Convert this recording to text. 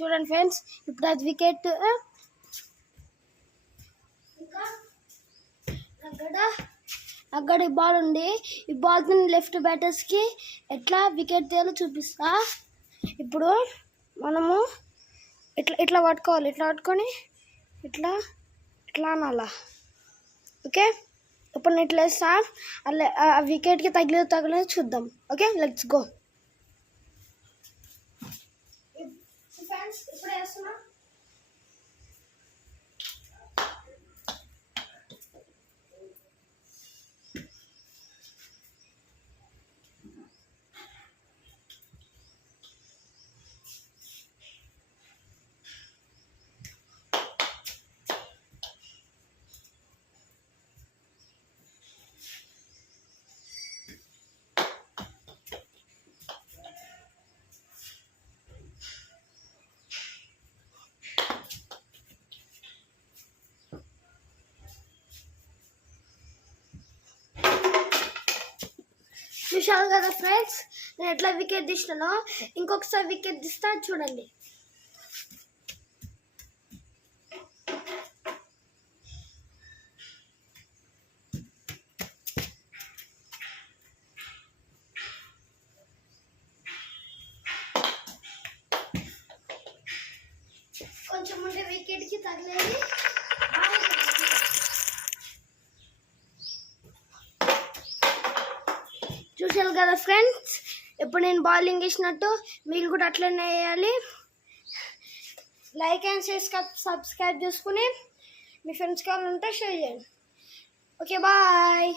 చూడండి ఫ్రెండ్స్, ఇప్పుడు అది వికెట్. ఇంకా అక్కడ ఈ బాల్ ఉంది. ఈ బాల్ లెఫ్ట్ బ్యాటర్స్కి ఎట్లా వికెట్ తీయాలో చూపిస్తా. ఇప్పుడు మనము ఇట్లా ఇట్లా పట్టుకోవాలి. ఇట్లా పట్టుకొని ఇట్లా ఇట్లా అనాలా. ఓకే, ఇప్పుడు నేను ఇట్లా వేస్తా. అలా ఆ వికెట్కి తగిలేదు చూద్దాం. Okay, let's go. ఫ్రెండ్స్ ఇప్పుడు వేస్తున్నా. చూశారు కదా ఫ్రెండ్స్, నేను ఎట్లా వికెట్ తీసినానో. ఇంకొకసారి వికెట్ తీస్తా చూడండి. కొంచెం ఉండే వికెట్కి తగిలేది. చూశారు కదా ఫ్రెండ్స్, ఇప్పుడు నేను బౌలింగ్ వేసినట్టు మీరు కూడా అట్లనే వేయాలి. లైక్ అండ్ సబ్స్క్రైబ్ చేసుకుని మీ ఫ్రెండ్స్ కావాలంటే షేర్ చేయండి. Okay, bye.